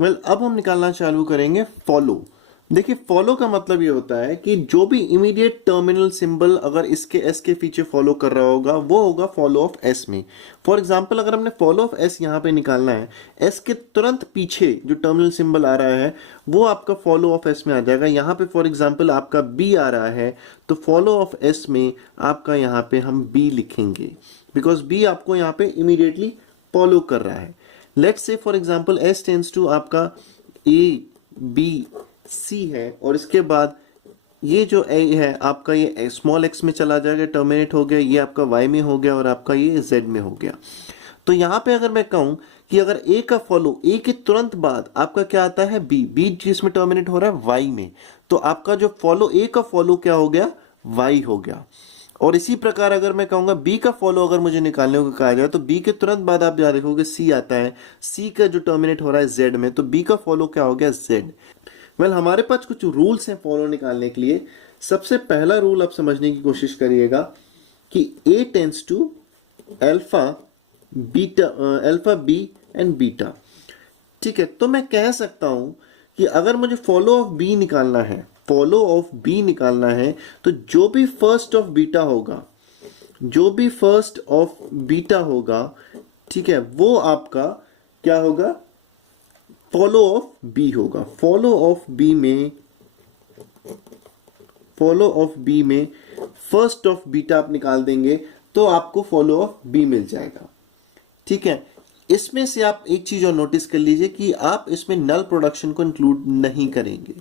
अब हम निकालना चालू करेंगे फॉलो। देखिए फॉलो का मतलब ये होता है कि जो भी इमीडिएट टर्मिनल सिंबल अगर इसके एस के पीछे फॉलो कर रहा होगा वो होगा फॉलो ऑफ एस में। फॉर एग्जांपल अगर हमने फॉलो ऑफ एस यहाँ पे निकालना है, एस के तुरंत पीछे जो टर्मिनल सिंबल आ रहा है वो आपका फॉलो ऑफ एस में आ जाएगा। यहाँ पे फॉर एग्जांपल आपका बी आ रहा है तो फॉलो ऑफ एस में आपका यहाँ पे हम बी लिखेंगे, बिकॉज बी आपको यहाँ पे इमीडिएटली फॉलो कर रहा है। Let's say for example S tends to आपका ए बी सी है और इसके बाद ये जो ए है आपका ये स्मॉल एक्स में चला जाएगा, टर्मिनेट हो गया, ये आपका वाई में हो गया और आपका ये जेड में हो गया। तो यहाँ पे अगर मैं कहूँ कि अगर ए का फॉलो ए के तुरंत बाद आपका क्या आता है बी, बी जिसमें टर्मिनेट हो रहा है वाई में, तो आपका जो फॉलो ए का फॉलो क्या हो गया वाई हो गया। और इसी प्रकार अगर मैं कहूंगा बी का फॉलो अगर मुझे निकालने को कहा जाए तो बी के तुरंत बाद आप यहाँ देखोगे सी आता है, सी का जो टर्मिनेट हो रहा है जेड में, तो बी का फॉलो क्या हो गया जेड। हमारे पास कुछ रूल्स हैं फॉलो निकालने के लिए। सबसे पहला रूल आप समझने की कोशिश करिएगा कि A tends to alpha beta, alpha B and beta. ठीक है, तो मैं कह सकता हूं कि अगर मुझे फॉलो ऑफ बी निकालना है, फॉलो ऑफ बी निकालना है, तो जो भी फर्स्ट ऑफ बीटा होगा, जो भी फर्स्ट ऑफ बीटा होगा, ठीक है, वो आपका क्या होगा फॉलो ऑफ बी होगा। फॉलो ऑफ बी में, फॉलो ऑफ बी में फर्स्ट ऑफ बीटा आप निकाल देंगे तो आपको फॉलो ऑफ बी मिल जाएगा। ठीक है, इसमें से आप एक चीज और नोटिस कर लीजिए कि आप इसमें नल प्रोडक्शन को इंक्लूड नहीं करेंगे।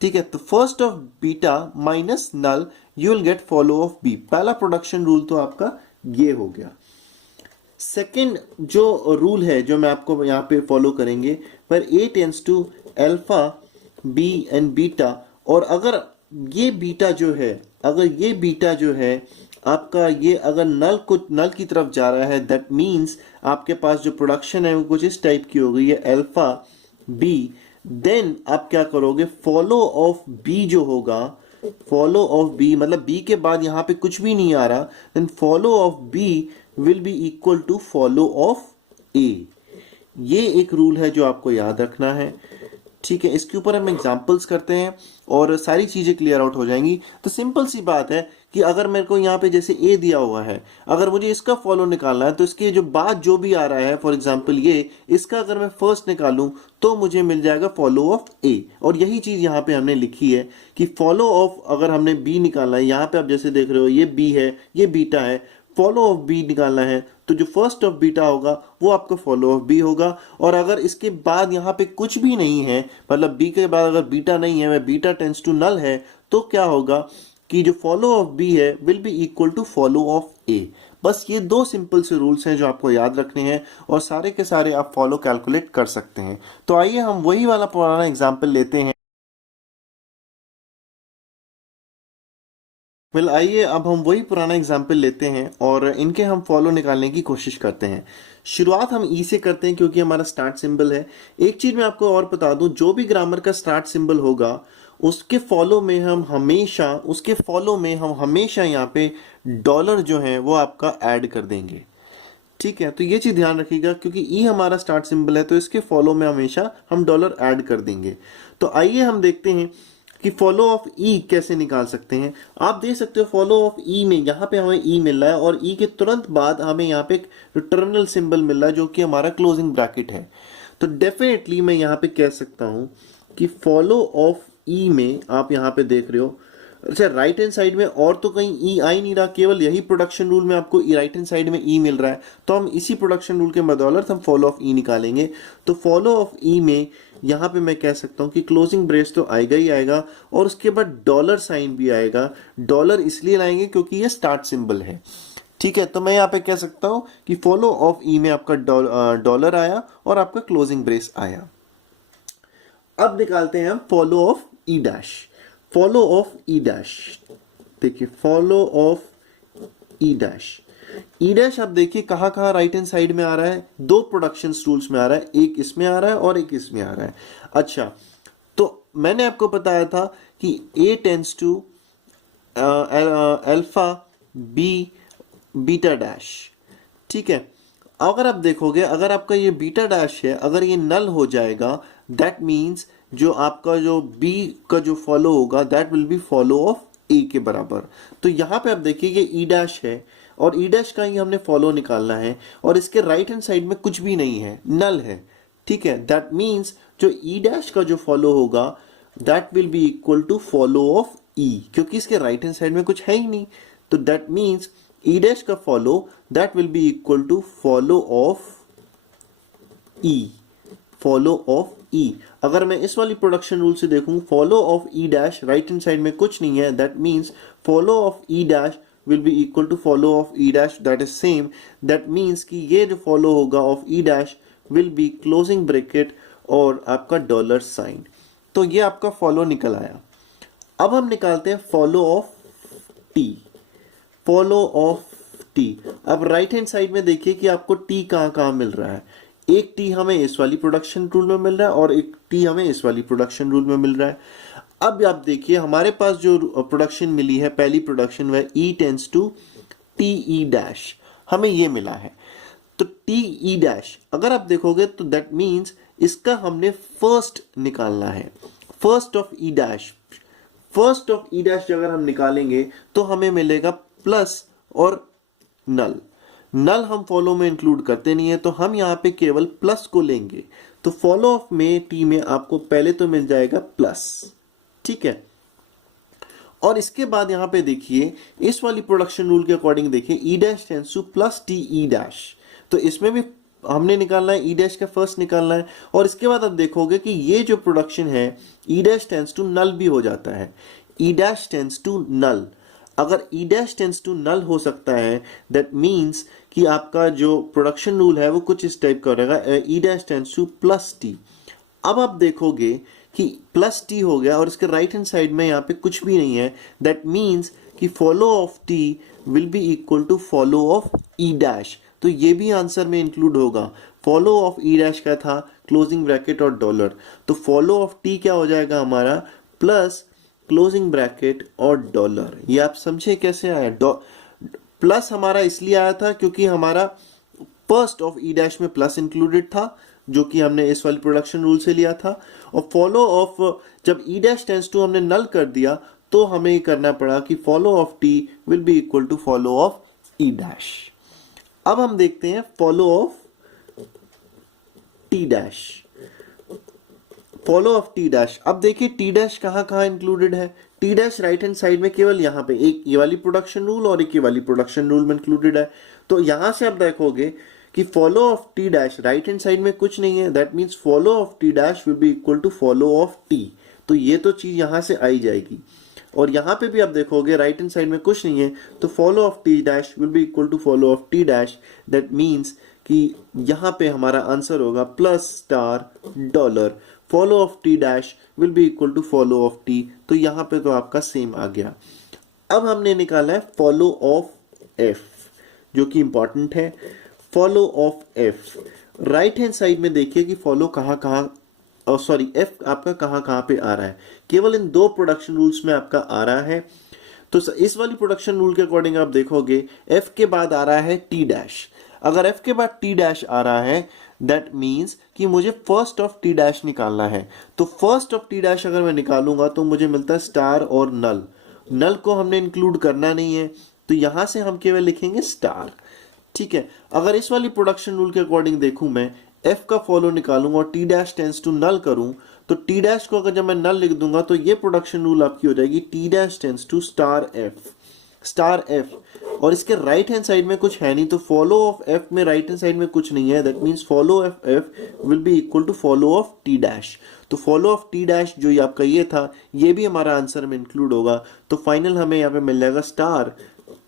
ठीक है, तो first of beta minus null you will get follow of B. पहला प्रोडक्शन रूल तो आपका ये हो गया। सेकेंड जो रूल है जो मैं आपको यहाँ पे फॉलो करेंगे, पर A tends to alpha B and beta, और अगर ये बीटा जो है, अगर ये बीटा जो है आपका ये अगर नल की तरफ जा रहा है, दैट मीन्स आपके पास जो प्रोडक्शन है वो कुछ इस टाइप की हो गई है अल्फा बी। देन आप क्या करोगे फॉलो ऑफ बी जो होगा, फॉलो ऑफ बी मतलब बी के बाद यहाँ पे कुछ भी नहीं आ रहा, then follow of B will be equal to follow of A. ये एक रूल है जो आपको याद रखना है। ठीक है, इसके ऊपर हम एग्जांपल्स करते हैं और सारी चीजें क्लियर आउट हो जाएंगी। तो सिंपल सी बात है कि अगर मेरे को यहाँ पे जैसे ए दिया हुआ है, अगर मुझे इसका फॉलो निकालना है तो इसके जो बाद जो भी आ रहा है, फॉर एग्जांपल ये, इसका अगर मैं फर्स्ट निकालूं तो मुझे मिल जाएगा फॉलो ऑफ ए। और यही चीज यहाँ पे हमने लिखी है कि फॉलो ऑफ अगर हमने बी निकालना है, यहाँ पे आप जैसे देख रहे हो ये बी है ये बीटा है, फॉलो ऑफ बी निकालना है तो जो फर्स्ट ऑफ बीटा होगा वो आपका फॉलो ऑफ बी होगा। और अगर इसके बाद यहाँ पे कुछ भी नहीं है, मतलब बी के बाद अगर बीटा नहीं है, बीटा टेंस टू नल है, तो क्या होगा कि जो फॉलो ऑफ बी है will be equal to follow of A. बस ये दो सिंपल से रूल्स हैं जो आपको याद रखने हैं और सारे के सारे आप फॉलो कैलकुलेट कर सकते हैं। तो आइए हम वही वाला पुराना एग्जाम्पल लेते हैं। आइए अब हम वही पुराना एग्जाम्पल लेते हैं और इनके हम फॉलो निकालने की कोशिश करते हैं। शुरुआत हम ई से करते हैं क्योंकि हमारा स्टार्ट सिंबल है। एक चीज मैं आपको और बता दूं, जो भी ग्रामर का स्टार्ट सिंबल होगा उसके फॉलो में हम हमेशा यहाँ पे डॉलर जो है वो आपका ऐड कर देंगे। ठीक है, तो ये चीज ध्यान रखिएगा क्योंकि ई हमारा स्टार्ट सिंबल है तो इसके फॉलो में हमेशा हम डॉलर ऐड कर देंगे। तो आइए हम देखते हैं कि फॉलो ऑफ ई कैसे निकाल सकते हैं। आप देख सकते हो फॉलो ऑफ ई में यहाँ पे हमें ई मिल रहा है और ई के तुरंत बाद हमें यहाँ पे एक टर्मिनल सिंबल मिल रहा है जो कि हमारा क्लोजिंग ब्रैकेट है। तो डेफिनेटली मैं यहाँ पे कह सकता हूँ कि फॉलो ऑफ ई में आप यहाँ पे देख रहे हो, अच्छा राइट हैंड साइड में और तो कहीं ई आ ही नहीं रहा, केवल यही प्रोडक्शन रूल में आपको राइट हैंड साइड में ई मिल रहा है, तो हम इसी प्रोडक्शन रूल के बदौलत हम फॉलो ऑफ ई निकालेंगे। तो फॉलो ऑफ ई में यहाँ पे मैं कह सकता हूँ कि क्लोजिंग ब्रेस तो आएगा ही आएगा और उसके बाद डॉलर साइन भी आएगा। डॉलर इसलिए लाएंगे क्योंकि ये स्टार्ट सिंबल है। ठीक है, तो मैं यहाँ पे कह सकता हूँ कि फॉलो ऑफ ई में आपका डॉलर आया और आपका क्लोजिंग ब्रेस आया। अब निकालते हैं हम follow of E dash. Follow of E dash, देखिए follow of E dash. E dash आप देखिए कहाँ कहाँ राइट हैंड साइड में आ रहा है, दो प्रोडक्शन रूल्स में आ रहा है, एक इसमें आ रहा है और एक इसमें आ रहा है। अच्छा, तो मैंने आपको बताया था कि A tends to alpha B beta dash. ठीक है, अगर आप देखोगे अगर आपका ये बीटा डैश है, अगर ये नल हो जाएगा दैट मीन्स जो आपका जो बी का जो फॉलो होगा that will be follow of A के बराबर। तो यहाँ पे आप देखिए ये ई डैश है और ई डैश का ही हमने फॉलो निकालना है और इसके राइट हैंड साइड में कुछ भी नहीं है, नल है। ठीक है, दैट मीन्स जो ई डैश का जो फॉलो होगा that will be equal to follow of E, क्योंकि इसके राइट हैंड साइड में कुछ है ही नहीं। तो दैट मीन्स ई डैश का follow that will be equal to follow of E, follow of E. अगर मैं इस वाली प्रोडक्शन रूल से देखूं, follow of E dash right hand side में कुछ नहीं है, that means follow of E dash will be equal to follow of E dash, that is same. That means कि ये जो फॉलो होगा of E dash will be closing bracket और आपका डॉलर साइन। तो ये आपका फॉलो निकल आया। अब हम निकालते हैं follow of T, follow of T. अब राइट हैंड साइड में देखिए कि आपको टी कहाँ कहाँ मिल रहा है। एक टी हमें इस वाली प्रोडक्शन रूल में मिल रहा है और एक टी हमें इस वाली प्रोडक्शन रूल में मिल रहा है। अब आप देखिए हमारे पास जो प्रोडक्शन मिली है, पहली प्रोडक्शन वह E tends to T E dash, हमें ये मिला है। तो टी ई डैश अगर आप देखोगे तो दैट मीन्स इसका हमने फर्स्ट निकालना है, first of E dash. First of E dash अगर हम निकालेंगे तो हमें मिलेगा प्लस और नल। नल हम फॉलो में इंक्लूड करते नहीं है तो हम यहाँ पे केवल प्लस को लेंगे। तो फॉलो ऑफ में टी में आपको पहले तो मिल जाएगा प्लस, ठीक है। और इसके बाद यहाँ पे देखिए इस वाली प्रोडक्शन रूल के अकॉर्डिंग देखिए ई dash tends two plus T E dash, तो इसमें भी हमने निकालना है, ई डैश का फर्स्ट निकालना है। और इसके बाद आप देखोगे कि ये जो प्रोडक्शन है E dash tends to null भी हो जाता है, E dash tends to null. अगर E dash tends to null हो सकता है दैट मीन्स कि आपका जो प्रोडक्शन रूल है वो कुछ इस टाइप का रहेगा, ई dash tends two plus T. अब आप देखोगे कि प्लस टी हो गया और इसके राइट हैंड साइड में यहाँ पे कुछ भी नहीं है, दैट मीन्स कि follow of T will be equal to follow of E dash. तो ये भी आंसर में इंक्लूड होगा। फॉलो ऑफ ई डैश का था क्लोजिंग ब्रैकेट और डॉलर, तो फॉलो ऑफ टी क्या हो जाएगा हमारा प्लस क्लोजिंग ब्रैकेट और डॉलर। ये आप समझे कैसे आया? प्लस हमारा इसलिए आया था क्योंकि हमारा फर्स्ट ऑफ ई डैश में प्लस इंक्लूडेड था जो कि हमने इस वाली प्रोडक्शन रूल से लिया था। और फॉलो ऑफ जब ई डैश टेंस टू हमने नल कर दिया तो हमें ये करना पड़ा कि follow of T will be equal to follow of E dash. अब हम देखते हैं follow of T dash, follow of T dash. अब देखिए टी डैश कहाँ कहाँ इंक्लूडेड है। T dash right hand side में केवल यहाँ पे एक ये वाली प्रोडक्शन रूल और एक ये वाली प्रोडक्शन रूल में इंक्लूडेड है। तो यहाँ से आप देखोगे कि follow of T dash right hand side में कुछ नहीं है, that means follow of T dash will be equal to follow of T. तो ये तो चीज यहाँ से आई जाएगी। और यहाँ पे भी आप देखोगे राइट हैंड साइड में कुछ नहीं है तो follow of T dash will be equal to follow of T dash, that means कि यहाँ पे हमारा आंसर होगा plus star dollar. Follow of T dash will be equal to follow of T. तो यहाँ पे तो आपका सेम आ गया। अब हमने निकाला है फॉलो ऑफ एफ जो कि इंपॉर्टेंट है। Follow of F right hand side में देखिए कि फॉलो कहाँ कहाँ सॉरी एफ आपका कहाँ कहाँ पे आ रहा है। केवल इन दो प्रोडक्शन रूल्स में आपका आ रहा है। तो इस वाली प्रोडक्शन रूल के अकॉर्डिंग आप देखोगे एफ के बाद आ रहा है टी डैश। अगर एफ के बाद टी डैश आ रहा है दैट मीन्स कि मुझे फर्स्ट ऑफ टी डैश निकालना है। तो फर्स्ट ऑफ टी डैश अगर मैं निकालूंगा तो मुझे मिलता है स्टार और नल। नल को हमने इंक्लूड करना नहीं है तो यहां से हम केवल लिखेंगे स्टार, ठीक है। अगर इस वाली प्रोडक्शन रूल के अकॉर्डिंग देखूं मैं एफ का फॉलो निकालूं और T dash tends to null करूं तो टी डैश को अगर जब मैं नल लिख दूंगा तो ये प्रोडक्शन रूल आपकी हो जाएगी T dash tends to star F, star F. और इसके राइट हैंड साइड में कुछ है नहीं तो फॉलो ऑफ एफ में राइट हैंड साइड में कुछ नहीं है, that means follow of F will be equal to follow of T dash. तो फॉलो ऑफ टी डैश जो ये आपका ये था ये भी हमारा आंसर में इंक्लूड होगा। तो फाइनल हमें यहाँ पे मिल जाएगा स्टार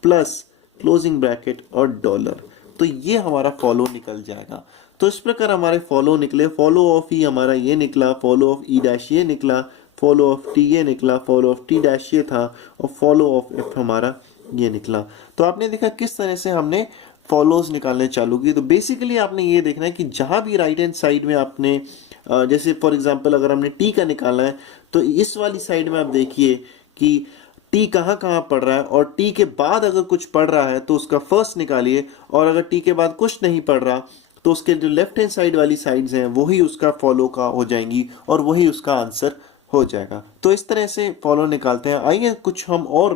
प्लस क्लोजिंग ब्रैकेट और डॉलर। तो ये हमारा फॉलो निकल जाएगा। तो इस प्रकार हमारे फॉलो निकले। फॉलो ऑफ ही हमारा ये निकला, फॉलो ऑफ ई डैश ये निकला, फॉलो ऑफ टी ये निकला, फॉलो ऑफ टी डैश ये था और फॉलो ऑफ एफ हमारा ये निकला। तो आपने देखा किस तरह से हमने फॉलोज निकालने चालू की। तो बेसिकली आपने ये देखना है कि जहां भी राइट हैंड साइड में आपने जैसे फॉर एग्जांपल अगर हमने टी का निकालना है तो इस वाली साइड में आप देखिए कि टी कहाँ कहाँ पढ़ रहा है और टी के बाद अगर कुछ पढ़ रहा है तो उसका फर्स्ट निकालिए और अगर टी के बाद कुछ नहीं पढ़ रहा तो उसके जो लेफ्ट हैंड साइड वाली साइड्स हैं वही उसका फॉलो का हो जाएंगी और वही उसका आंसर हो जाएगा। तो इस तरह से फॉलो निकालते हैं। आइए कुछ हम और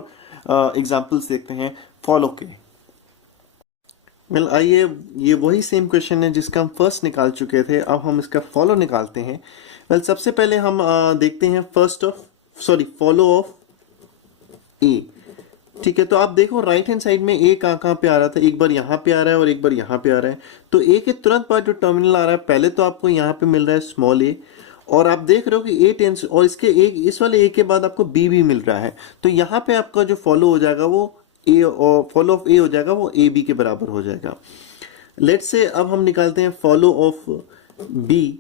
एग्जाम्पल्स देखते हैं फॉलो के। आइए, ये वही सेम क्वेश्चन है जिसका हम फर्स्ट निकाल चुके थे, अब हम इसका फॉलो निकालते हैं। सबसे पहले हम देखते हैं फॉलो ऑफ ए। ठीक है, तो आप देखो राइट हैंड साइड में ए कहाँ पे आ रहा था, एक बार यहाँ पे आ रहा है और एक बार यहाँ पे आ रहा है। तो ए के तुरंत बाद जो टर्मिनल आ रहा है पहले तो आपको यहाँ पे मिल रहा है स्मॉल ए, और आप देख रहे हो कि ए टेंस, और इसके एक इस वाले ए के बाद आपको बी भी मिल रहा है। तो यहाँ पे आपका जो फॉलो हो जाएगा वो ए, और फॉलो ऑफ ए हो जाएगा वो ए बी के बराबर हो जाएगा। लेट्स से अब हम निकालते हैं follow of B.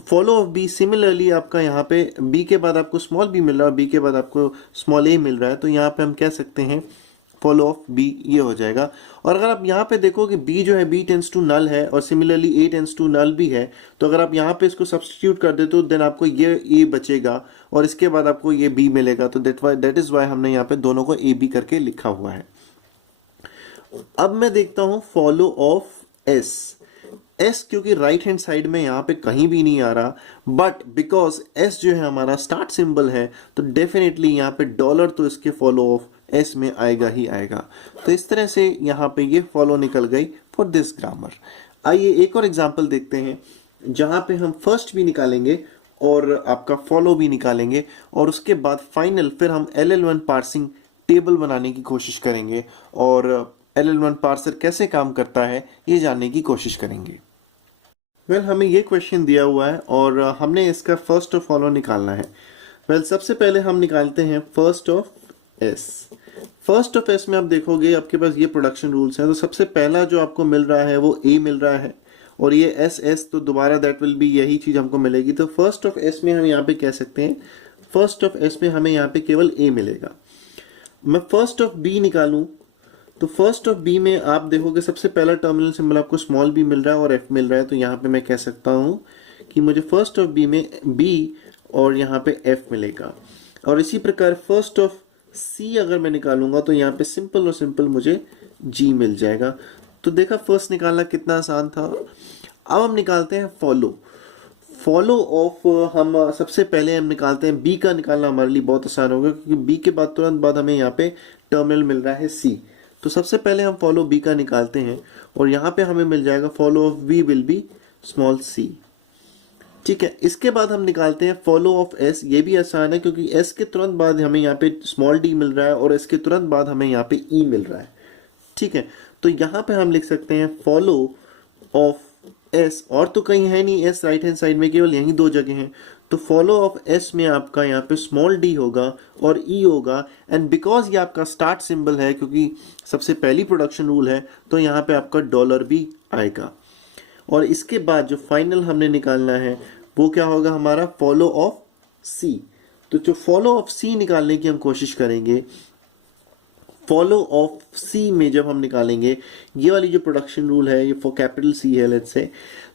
Follow of B similarly आपका यहाँ पे बी के बाद आपको स्मॉल बी मिल रहा है, बी के बाद आपको स्मॉल ए मिल रहा है, तो यहाँ पे हम कह सकते हैं फॉलो ऑफ बी ये हो जाएगा। और अगर आप यहाँ पे देखो कि बी जो है बी टेंस टू नल है और similarly A tends to null भी है, तो अगर आप यहाँ पे इसको सब्स्टिट्यूट कर दे तो देन आपको ये ए बचेगा और इसके बाद आपको ये बी मिलेगा। तो दैट इज वाई हमने यहाँ पे दोनों को ए बी करके लिखा हुआ है। अब मैं देखता हूं फॉलो ऑफ एस। एस क्योंकि राइट हैंड साइड में यहाँ पे कहीं भी नहीं आ रहा, बट बिकॉज एस जो है हमारा स्टार्ट सिंबल है तो डेफिनेटली यहाँ पे डॉलर तो इसके फॉलो ऑफ एस में आएगा ही आएगा। तो इस तरह से यहाँ पे ये फॉलो निकल गई फॉर दिस ग्रामर। आइए एक और एग्जांपल देखते हैं जहाँ पे हम फर्स्ट भी निकालेंगे और आपका फॉलो भी निकालेंगे, और उसके बाद फाइनल फिर हम LL1 पार्सिंग टेबल बनाने की कोशिश करेंगे और LL1 पार्सर कैसे काम करता है ये जानने की कोशिश करेंगे। हमें ये क्वेश्चन दिया हुआ है और हमने इसका फर्स्ट ऑफ फॉलो निकालना है। सबसे पहले हम निकालते हैं first of S. First of S में आप देखोगे आपके पास ये प्रोडक्शन रूल्स हैं। तो सबसे पहला जो आपको मिल रहा है वो ए मिल रहा है और ये एस एस, तो दोबारा दैट विल बी यही चीज हमको मिलेगी। तो फर्स्ट ऑफ एस में हम यहाँ पे कह सकते हैं फर्स्ट ऑफ एस में हमें यहाँ पे केवल ए मिलेगा। मैं फर्स्ट ऑफ बी निकालूं तो फर्स्ट ऑफ बी में आप देखोगे सबसे पहला टर्मिनल सिंबल आपको स्मॉल बी मिल रहा है और एफ मिल रहा है। तो यहाँ पे मैं कह सकता हूँ कि मुझे फर्स्ट ऑफ बी में बी और यहाँ पे एफ मिलेगा। और इसी प्रकार फर्स्ट ऑफ सी अगर मैं निकालूंगा तो यहाँ पे सिंपल और सिंपल मुझे जी मिल जाएगा। तो देखा फर्स्ट निकालना कितना आसान था। अब हम निकालते हैं फॉलो ऑफ। हम सबसे पहले हम निकालते हैं बी का। निकालना हमारे लिए बहुत आसान होगा क्योंकि बी के बाद तुरंत बाद हमें यहाँ पे टर्मिनल मिल रहा है सी। तो सबसे पहले हम फॉलो बी का निकालते हैं और यहाँ पे हमें मिल जाएगा follow of B will be small C. ठीक है, इसके बाद हम निकालते हैं फॉलो ऑफ एस। ये भी आसान है क्योंकि एस के तुरंत बाद हमें यहाँ पे स्मॉल डी मिल रहा है और इसके तुरंत बाद हमें यहाँ पे ई मिल रहा है। ठीक है, तो यहाँ पे हम लिख सकते हैं फॉलो ऑफ एस, और तो कहीं है नहीं एस राइट हैंड साइड में, केवल यही दो जगह हैं। तो फॉलो ऑफ एस में आपका यहाँ पे स्मॉल डी होगा और ई होगा, एंड बिकॉज ये आपका स्टार्ट सिंबल है क्योंकि सबसे पहली प्रोडक्शन रूल है तो यहाँ पे आपका डॉलर भी आएगा। और इसके बाद जो फाइनल हमने निकालना है वो क्या होगा हमारा फॉलो ऑफ सी। तो जो फॉलो ऑफ सी निकालने की हम कोशिश करेंगे, फॉलो ऑफ सी में जब हम निकालेंगे ये वाली जो प्रोडक्शन रूल है ये फॉर कैपिटल सी है लेट्स से,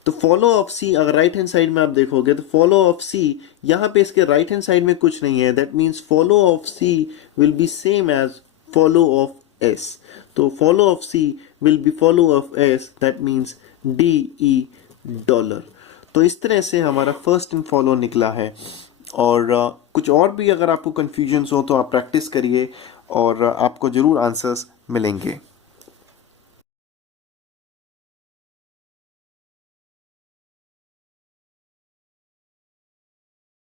तो फॉलो ऑफ सी अगर राइट हैंड साइड में आप देखोगे तो फॉलो ऑफ सी यहाँ पे इसके राइट हैंड साइड में कुछ नहीं है, that means follow of C will be same as follow of S. तो follow of C will be follow of S, that means D E dollar. तो इस तरह से हमारा फर्स्ट इन फॉलो निकला है। और कुछ और भी अगर आपको कन्फ्यूजन्स हो तो आप प्रैक्टिस करिए और आपको ज़रूर आंसर्स मिलेंगे।